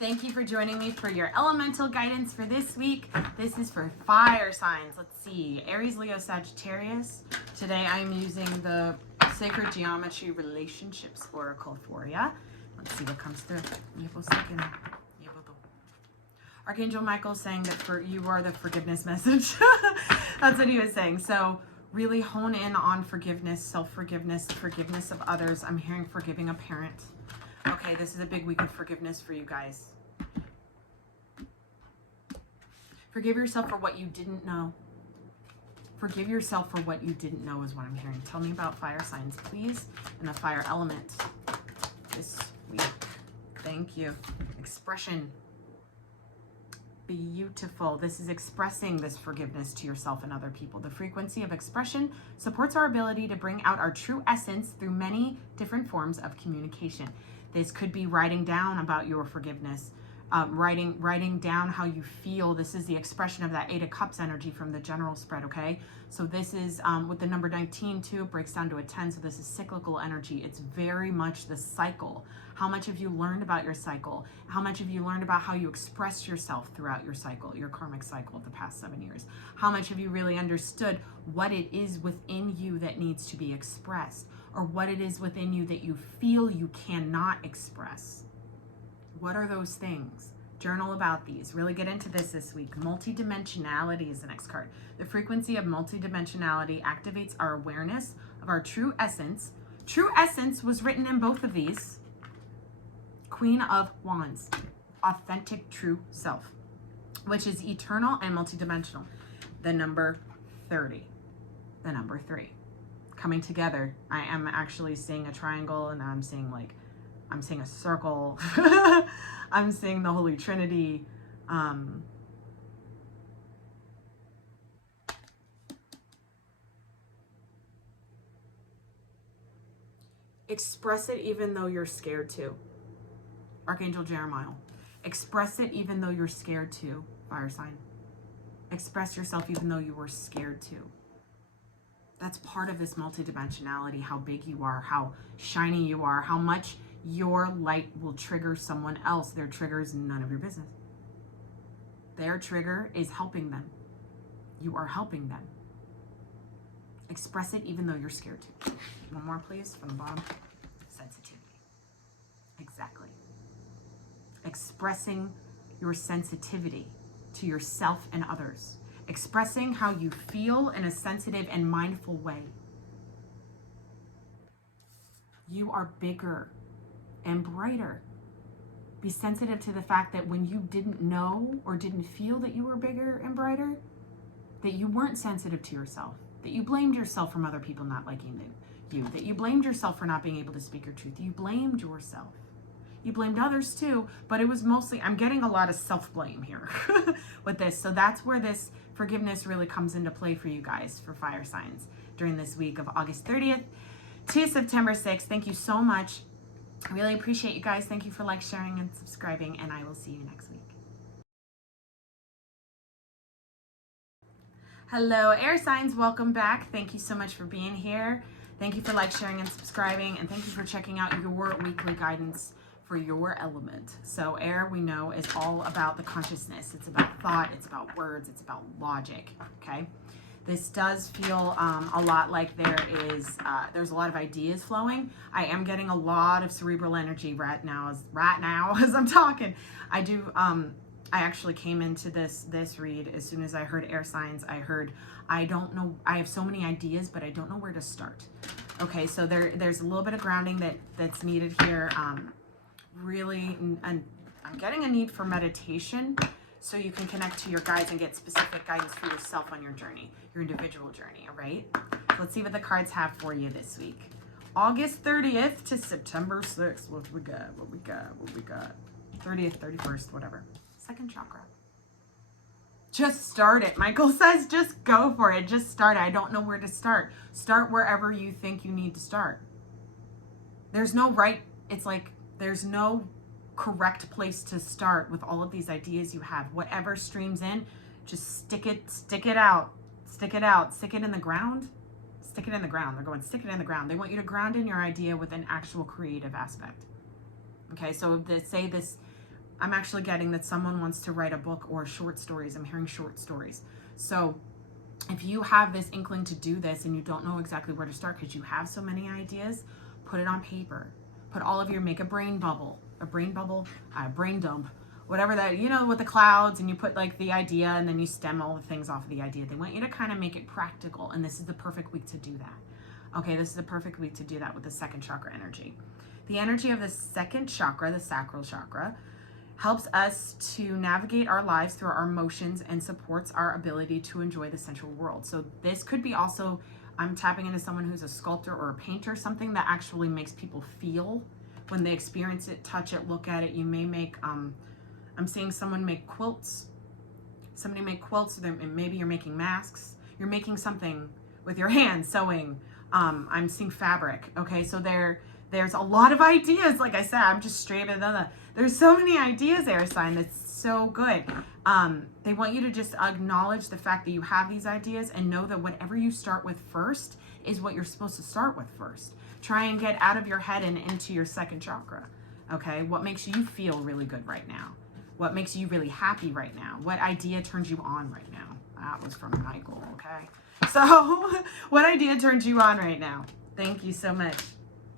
Thank you for joining me for your elemental guidance for this week. This is for fire signs. Let's see. Aries, Leo, Sagittarius. Today I'm using the Sacred Geometry Relationships Oracle for you. Let's see what comes through. Archangel Michael saying that you are the forgiveness message. That's what he was saying. So really hone in on forgiveness, self-forgiveness, forgiveness of others. I'm hearing forgiving a parent. Okay, this is a big week of forgiveness for you guys. Forgive yourself for what you didn't know. Forgive yourself for what you didn't know is what I'm hearing. Tell me about fire signs, please, and the fire element this week. Thank you. Expression. Beautiful. This is expressing this forgiveness to yourself and other people. The frequency of expression supports our ability to bring out our true essence through many different forms of communication. This could be writing down about your forgiveness, writing down how you feel. This is the expression of that 8 of Cups energy from the general spread, okay? So this is with the number 19 too, it breaks down to a 10. So this is cyclical energy. It's very much the cycle. How much have you learned about your cycle? How much have you learned about how you express yourself throughout your cycle, your karmic cycle of the past 7 years? How much have you really understood what it is within you that needs to be expressed, or what it is within you that you feel you cannot express? What are those things? Journal about these. Really get into this week. Multidimensionality is the next card. The frequency of multidimensionality activates our awareness of our true essence. True essence was written in both of these. Queen of Wands. Authentic true self, which is eternal and multidimensional. The number 30. The number 3. Coming together. I am actually seeing a triangle, and I'm seeing a circle. I'm seeing the Holy Trinity. Express it even though you're scared to. Archangel Jeremiah. Express it even though you're scared to. Fire sign. Express yourself even though you were scared to. That's part of this multidimensionality, how big you are, how shiny you are, how much your light will trigger someone else. Their trigger is none of your business. Their trigger is helping them. You are helping them. Express it even though you're scared to. One more, please, from the bottom. Sensitivity. Exactly. Expressing your sensitivity to yourself and others. Expressing how you feel in a sensitive and mindful way. You are bigger and brighter. Be sensitive to the fact that when you didn't know or didn't feel that you were bigger and brighter, that you weren't sensitive to yourself, that you blamed yourself from other people not liking you, that you blamed yourself for not being able to speak your truth. You blamed yourself. You blamed others too, but it was mostly, I'm getting a lot of self-blame here with this. So that's where this forgiveness really comes into play for you guys, for fire signs, during this week of August 30th to September 6th. Thank you so much. I really appreciate you guys. Thank you for sharing, and subscribing, and I will see you next week. Hello, air signs. Welcome back. Thank you so much for being here. Thank you for sharing, and subscribing, and thank you for checking out your weekly guidance for your element. So air, we know, is all about the consciousness. It's about thought. It's about words. It's about logic. Okay. This does feel a lot like there's a lot of ideas flowing. I am getting a lot of cerebral energy right now as I'm talking. I actually came into this read as soon as I heard air signs. I don't know, I have so many ideas, but I don't know where to start. Okay, so there's a little bit of grounding that's needed here. Really, and I'm getting a need for meditation, so you can connect to your guides and get specific guidance for yourself on your journey, your individual journey, all right? So let's see what the cards have for you this week. August 30th to September 6th. What we got? 30th, 31st, whatever. Second chakra. Just start it. Michael says just go for it. Just start it. I don't know where to start. Start wherever you think you need to start. There's no right, there's no correct place to start with all of these ideas you have. Whatever streams in, just stick it out, stick it in the ground. Stick it in the ground. They're going, stick it in the ground. They want you to ground in your idea with an actual creative aspect. Okay, so say this I'm actually getting that someone wants to write a book or short stories. I'm hearing short stories. So if you have this inkling to do this and you don't know exactly where to start because you have so many ideas, put it on paper. Put all of your, make a brain bubble, a brain dump, whatever that, you know, with the clouds, and you put like the idea and then you stem all the things off of the idea. They want you to kind of make it practical, and this is the perfect week to do that. Okay, this is the perfect week to do that with the second chakra energy. The energy of the second chakra, the sacral chakra, helps us to navigate our lives through our emotions and supports our ability to enjoy the sensual world. So this could be also, I'm tapping into someone who's a sculptor or a painter, something that actually makes people feel when they experience it, touch it, look at it. You may make, I'm seeing someone make quilts. Somebody make quilts, maybe you're making masks. You're making something with your hands, sewing. I'm seeing fabric, okay? So there's a lot of ideas. Like I said, I'm just straight at the, there's so many ideas, air sign. That's so good. They want you to just acknowledge the fact that you have these ideas and know that whatever you start with first is what you're supposed to start with first. Try and get out of your head and into your second chakra, okay? What makes you feel really good right now? What makes you really happy right now? What idea turns you on right now? That was from Michael, okay? So what idea turns you on right now? Thank you so much.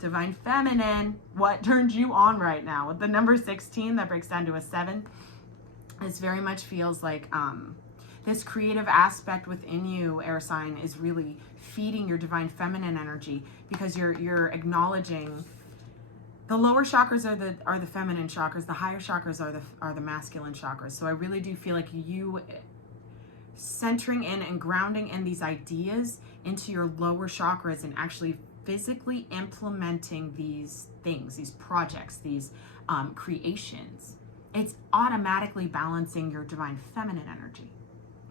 Divine Feminine, what turns you on right now? With the number 16, that breaks down to a 7. This very much feels like this creative aspect within you, air sign, is really feeding your divine feminine energy, because you're acknowledging the lower chakras are the feminine chakras, the higher chakras are the masculine chakras. So I really do feel like you centering in and grounding in these ideas into your lower chakras and actually physically implementing these things, these projects, these creations. It's automatically balancing your divine feminine energy,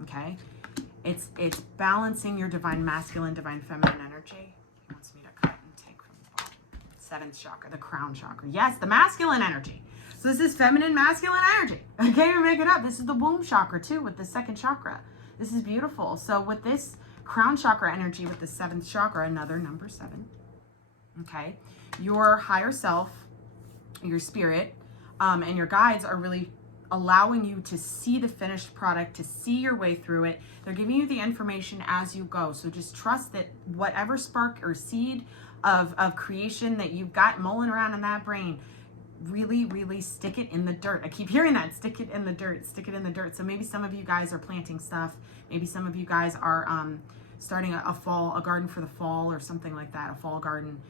okay? It's balancing your divine masculine, divine feminine energy. He wants me to cut and take from the bottom. 7th chakra, the crown chakra. Yes, the masculine energy. So this is feminine, masculine energy. I can't even make it up. This is the womb chakra too, with the 2nd chakra. This is beautiful. So with this crown chakra energy, with the 7th chakra, another number 7, okay? Your higher self, your spirit, and your guides are really allowing you to see the finished product, to see your way through it. They're giving you the information as you go. So just trust that whatever spark or seed of creation that you've got mulling around in that brain, really, really stick it in the dirt. I keep hearing that, stick it in the dirt, stick it in the dirt. So maybe some of you guys are planting stuff. Maybe some of you guys are starting a garden for the fall or something like that, a fall garden.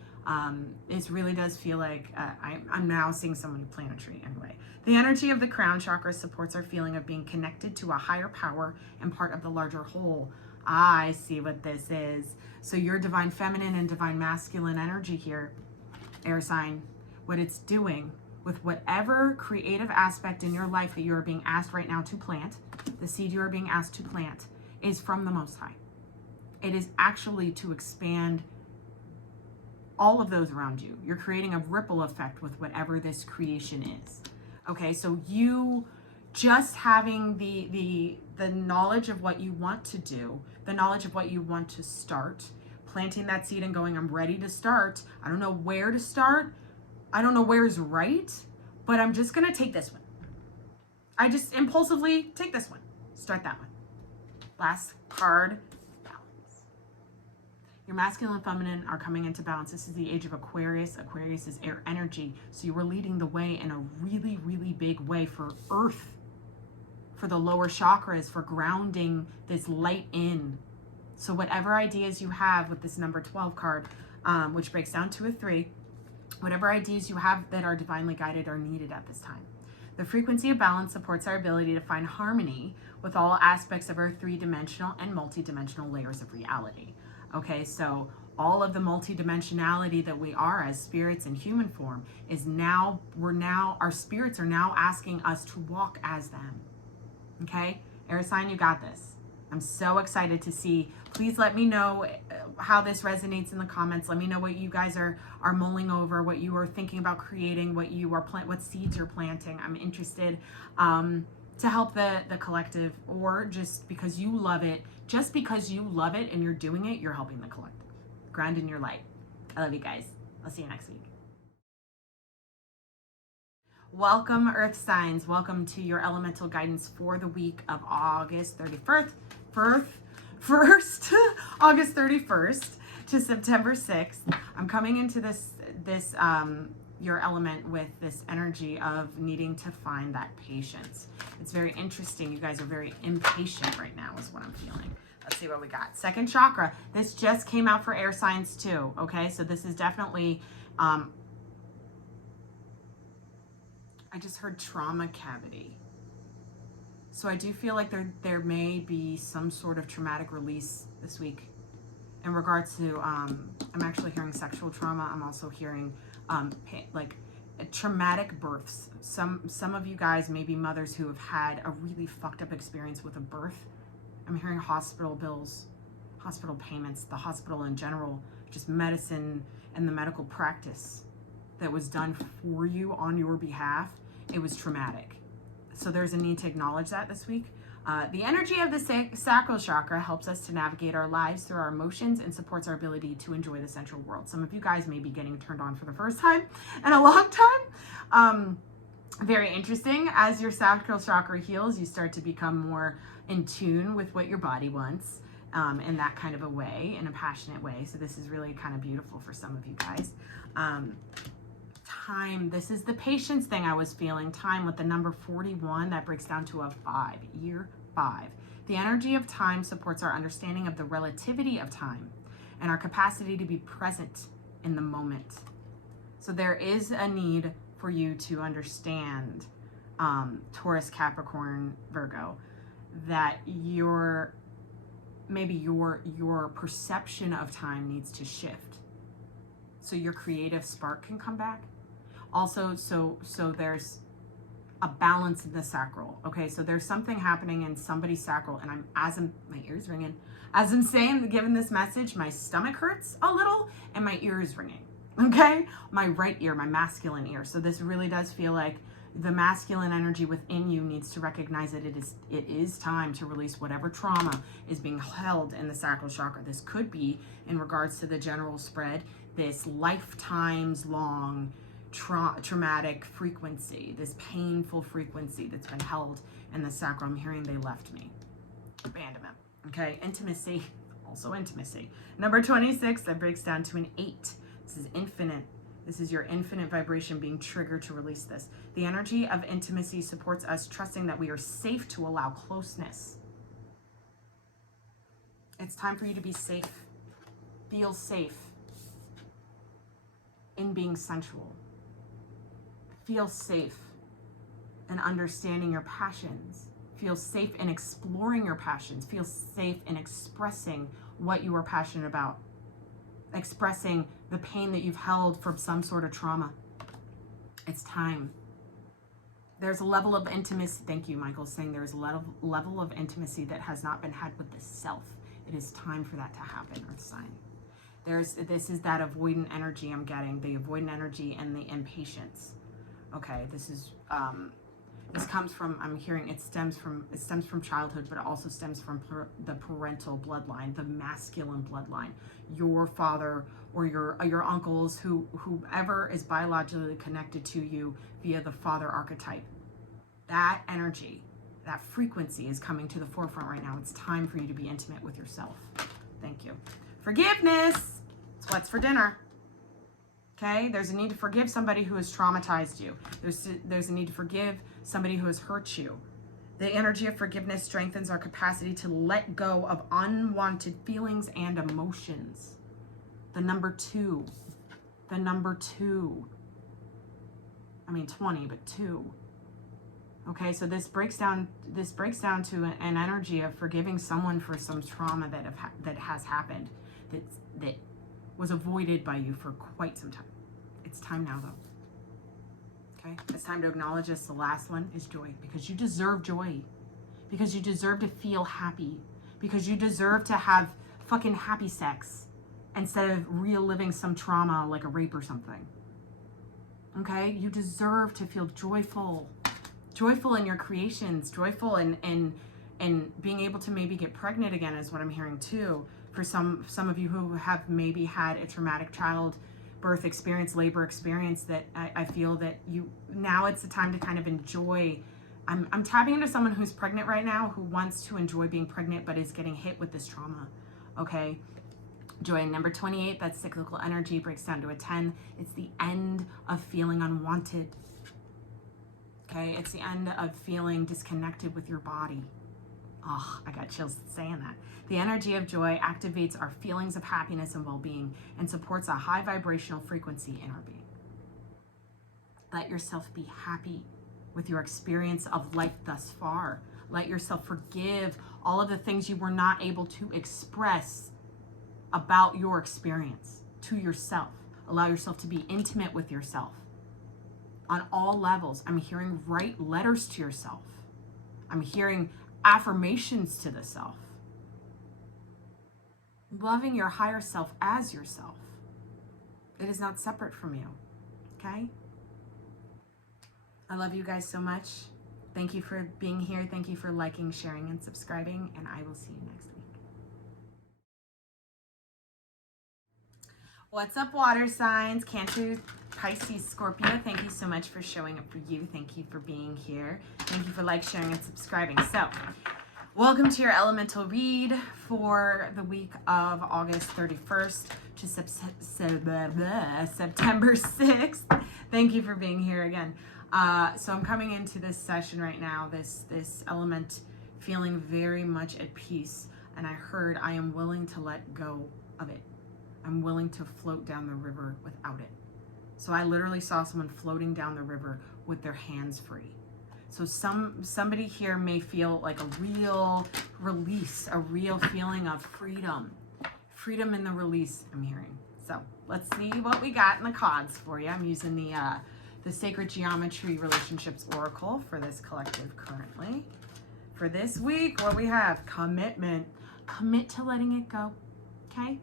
It really does feel like I'm now seeing someone plant a tree anyway. The energy of the crown chakra supports our feeling of being connected to a higher power and part of the larger whole. I see what this is. So your divine feminine and divine masculine energy here, air sign, what it's doing with whatever creative aspect in your life that you're being asked right now to plant, the seed you are being asked to plant is from the Most High. It is actually to expand all of those around you. You're creating a ripple effect with whatever this creation is. Okay, so you just having the knowledge of what you want to do, the knowledge of what you want to start, planting that seed and going, I'm ready to start. I don't know where to start. I don't know where is right, but I'm just gonna take this one. I just impulsively take this one. Start that one. Last card. Your masculine and feminine are coming into balance. This is the age of Aquarius. Aquarius is air energy. So you were leading the way in a really, really big way for earth, for the lower chakras, for grounding this light in. So whatever ideas you have with this number 12 card, which breaks down to a 3, whatever ideas you have that are divinely guided are needed at this time. The frequency of balance supports our ability to find harmony with all aspects of our 3-dimensional and multi-dimensional layers of reality. Okay, so all of the multidimensionality that we are as spirits in human form is now, our spirits are now asking us to walk as them. Okay, air sign, you got this. I'm so excited to see. Please let me know how this resonates in the comments. Let me know what you guys are mulling over, what you are thinking about creating, what you are what seeds you're planting. I'm interested to help the collective, or just because you love it. Just because you love it and you're doing it, you're helping the collective. Ground in your light. I love you guys. I'll see you next week. Welcome, Earth signs. Welcome to your elemental guidance for the week of August 31st, August 31st to September 6th. I'm coming into this your element with this energy of needing to find that patience. It's very interesting. You guys are very impatient right now is what I'm feeling. Let's see what we got. Second chakra. This just came out for air signs too. Okay, so this is definitely I just heard trauma cavity. So I do feel like there may be some sort of traumatic release this week in regards to, I'm actually hearing sexual trauma. I'm also hearing like traumatic births. Some of you guys may be mothers who have had a really fucked up experience with a birth. I'm hearing hospital bills, hospital payments, the hospital in general, just medicine and the medical practice that was done for you on your behalf. It was traumatic. So there's a need to acknowledge that this week. The energy of the sacral chakra helps us to navigate our lives through our emotions and supports our ability to enjoy the central world. Some of you guys may be getting turned on for the first time in a long time. Very interesting. As your sacral chakra heals, you start to become more in tune with what your body wants in that kind of a way, in a passionate way. So this is really kind of beautiful for some of you guys. Time, this is the patience thing I was feeling. Time with the number 41, that breaks down to a 5, year 5. The energy of time supports our understanding of the relativity of time and our capacity to be present in the moment. So there is a need for you to understand, Taurus, Capricorn, Virgo, that maybe your perception of time needs to shift so your creative spark can come back. Also, so there's a balance in the sacral. Okay, so there's something happening in somebody's sacral, and my ears ringing. As I'm giving this message, my stomach hurts a little, and my ear is ringing. Okay, my right ear, my masculine ear. So this really does feel like the masculine energy within you needs to recognize that it is time to release whatever trauma is being held in the sacral chakra. This could be in regards to the general spread, this lifetimes long traumatic frequency, this painful frequency that's been held in the sacral. I'm hearing they left me. Abandonment. Okay, intimacy, also intimacy. Number 26, that breaks down to an 8. This is infinite. This is your infinite vibration being triggered to release this. The energy of intimacy supports us trusting that we are safe to allow closeness. It's time for you to be safe. Feel safe in being sensual. Feel safe in understanding your passions. Feel safe in exploring your passions. Feel safe in expressing what you are passionate about. Expressing the pain that you've held from some sort of trauma. It's time. There's a level of intimacy. Thank you, Michael, saying there's a level of intimacy that has not been had with the self. It is time for that to happen, Earth sign. This is that avoidant energy I'm getting, the avoidant energy and the impatience. Okay, this comes from, I'm hearing it stems from childhood, but it also stems from the parental bloodline, the masculine bloodline. Your father or your uncles, whoever is biologically connected to you via the father archetype. That energy, that frequency is coming to the forefront right now. It's time for you to be intimate with yourself. Thank you. Forgiveness. It's what's for dinner. Okay, there's a need to forgive somebody who has traumatized you. There's a need to forgive somebody who has hurt you. The energy of forgiveness strengthens our capacity to let go of unwanted feelings and emotions. The number 2. I mean 20, but 2. Okay, so this breaks down to an energy of forgiving someone for some trauma that has happened, that was avoided by you for quite some time. It's time now, though. Okay, it's time to acknowledge this. The last one is joy, because you deserve joy, because you deserve to feel happy, because you deserve to have fucking happy sex instead of reliving some trauma like a rape or something. Okay, you deserve to feel joyful in your creations, joyful in being able to maybe get pregnant again is what I'm hearing too. For some of you who have maybe had a traumatic child birth experience, labor experience, that I feel that now it's the time to kind of enjoy. I'm tapping into someone who's pregnant right now, who wants to enjoy being pregnant, but is getting hit with this trauma. Okay. Joy, number 28, that's cyclical energy, breaks down to a 10. It's the end of feeling unwanted. Okay. It's the end of feeling disconnected with your body. Oh, I got chills saying that. The energy of joy activates our feelings of happiness and well-being and supports a high vibrational frequency in our being. Let yourself be happy with your experience of life thus far. Let yourself forgive all of the things you were not able to express about your experience to yourself. Allow yourself to be intimate with yourself on all levels. I'm hearing write letters to yourself. I'm hearing affirmations to the self. Loving your higher self as yourself. It is not separate from you. Okay? I love you guys so much. Thank you for being here. Thank you for liking, sharing, and subscribing. And I will see you next week. What's up, water signs? Cancer, Pisces, Scorpio. Thank you so much for showing up for you. Thank you for being here. Thank you for sharing, and subscribing. So, welcome to your elemental read for the week of August 31st to September 6th. Thank you for being here again. So I'm coming into this session right now, this element feeling very much at peace. And I heard I am willing to let go of it. I'm willing to float down the river without it. So I literally saw someone floating down the river with their hands free. So somebody here may feel like a real release, a real feeling of freedom. Freedom in the release, I'm hearing. So let's see what we got in the cards for you. I'm using the Sacred Geometry Relationships Oracle for this collective currently. For this week, what we have, commitment. Commit to letting it go, okay?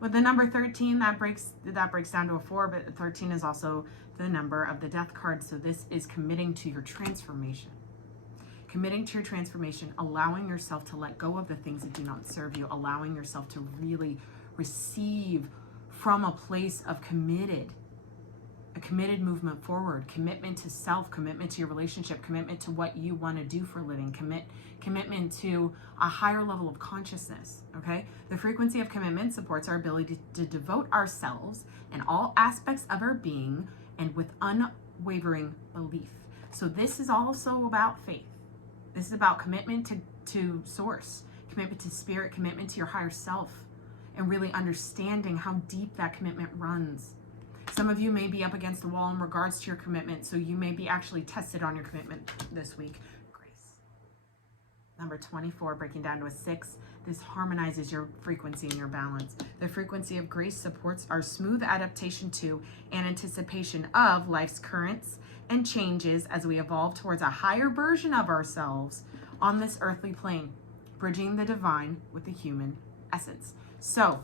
With the number 13, that breaks down to a 4, but 13 is also the number of the death card. So this is committing to your transformation. Committing to your transformation, allowing yourself to let go of the things that do not serve you, allowing yourself to really receive from a place of a committed movement forward, commitment to self, commitment to your relationship, commitment to what you want to do for a living, commitment to a higher level of consciousness, okay? The frequency of commitment supports our ability to devote ourselves in all aspects of our being and with unwavering belief. So this is also about faith. This is about commitment to source, commitment to spirit, commitment to your higher self, and really understanding how deep that commitment runs. Some of you may be up against the wall in regards to your commitment, so you may be actually tested on your commitment this week. Grace. Number 24, breaking down to a 6. This harmonizes your frequency and your balance. The frequency of grace supports our smooth adaptation to and anticipation of life's currents and changes as we evolve towards a higher version of ourselves on this earthly plane, bridging the divine with the human essence. So,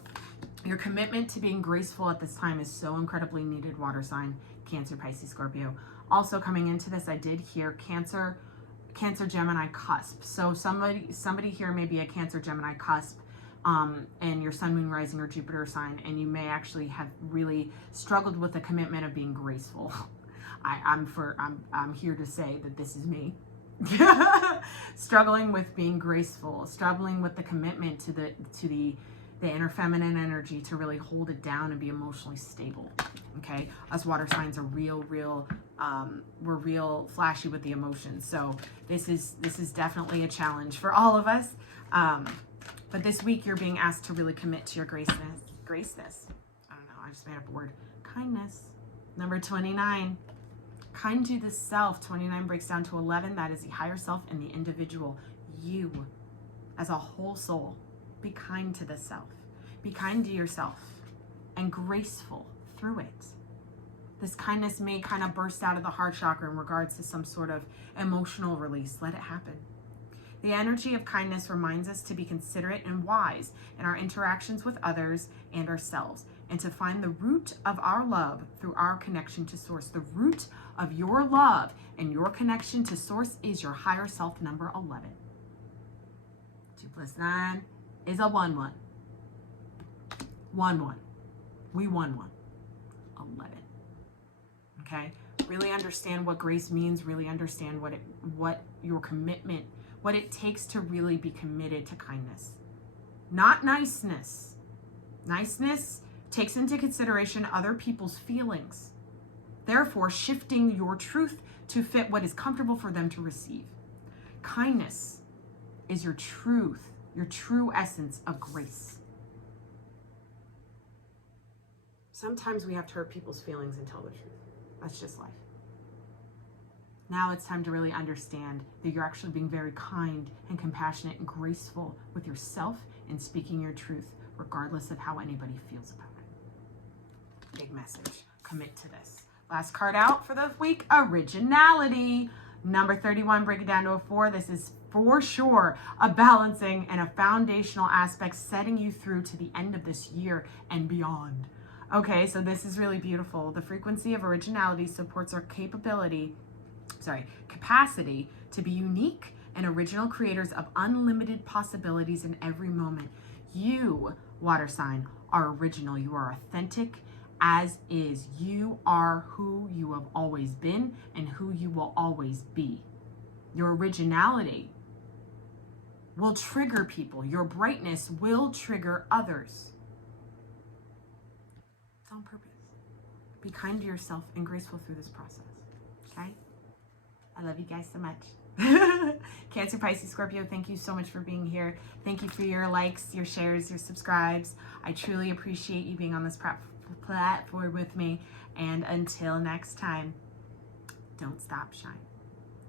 your commitment to being graceful at this time is so incredibly needed, water sign, Cancer, Pisces, Scorpio. Also coming into this, I did hear Cancer, Gemini cusp. So somebody here may be a Cancer, Gemini cusp, and your sun, moon, rising, or Jupiter sign, and you may actually have really struggled with the commitment of being graceful. I'm here to say that this is me. Struggling with being graceful, struggling with the commitment to the inner feminine energy to really hold it down and be emotionally stable. Okay, us water signs are we're real flashy with the emotions. So this is definitely a challenge for all of us. But this week you're being asked to really commit to your graceness. I don't know, I just made up a word. Kindness. Number 29. Kind to the self. 29 breaks down to 11. That is the higher self and the individual. You as a whole soul. Be kind to the self. Be kind to yourself and graceful through it. This kindness may kind of burst out of the heart chakra in regards to some sort of emotional release. Let it happen. The energy of kindness reminds us to be considerate and wise in our interactions with others and ourselves, and to find the root of our love through our connection to source. The root of your love and your connection to source is your higher self, number 11. 2 + 9 is a 1-1. 1-1. We won one. 11. Okay? Really understand what grace means, really understand what your commitment, what it takes to really be committed to kindness. Not niceness. Niceness takes into consideration other people's feelings, therefore shifting your truth to fit what is comfortable for them to receive. Kindness is your truth, your true essence of grace. Sometimes we have to hurt people's feelings and tell the truth. That's just life. Now it's time to really understand that you're actually being very kind and compassionate and graceful with yourself and speaking your truth, regardless of how anybody feels about it. Big message. Commit to this. Last card out for the week, originality. Number 31, break it down to a 4. This is for sure a balancing and a foundational aspect setting you through to the end of this year and beyond. Okay, so this is really beautiful. The frequency of originality supports our capacity to be unique and original creators of unlimited possibilities in every moment. You, water sign, are original. You are authentic as is. You are who you have always been and who you will always be. Your originality will trigger people. Your brightness will trigger others. It's on purpose. Be kind to yourself and graceful through this process. Okay? I love you guys so much. Cancer, Pisces, Scorpio, thank you so much for being here. Thank you for your likes, your shares, your subscribes. I truly appreciate you being on this platform with me. And until next time, don't stop, shine.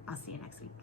I'll see you next week.